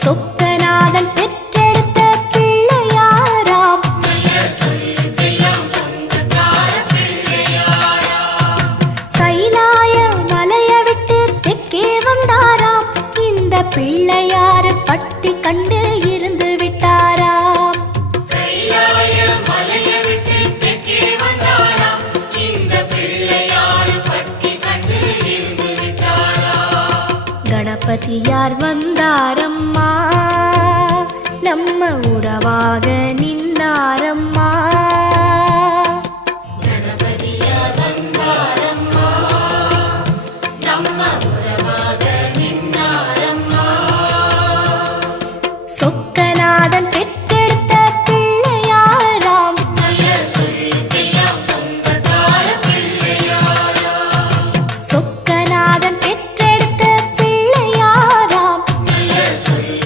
சொக்கநாதன் பெற்றெடுத்த பிள்ளையாராம். கைலாய மலைய விட்டு தெற்கே வந்தாராம். இந்த பிள்ளையாரு பட்டி கண்டு இருந்து விட்டாராம். கணபதியார் வந்தாரம்மா, நம்ம உறவாக நின்னாரம்மா. கணபதியார் வந்தாரம்மா, நம்ம உறவாக நின்னாரம்மா. சொக்கநாதன்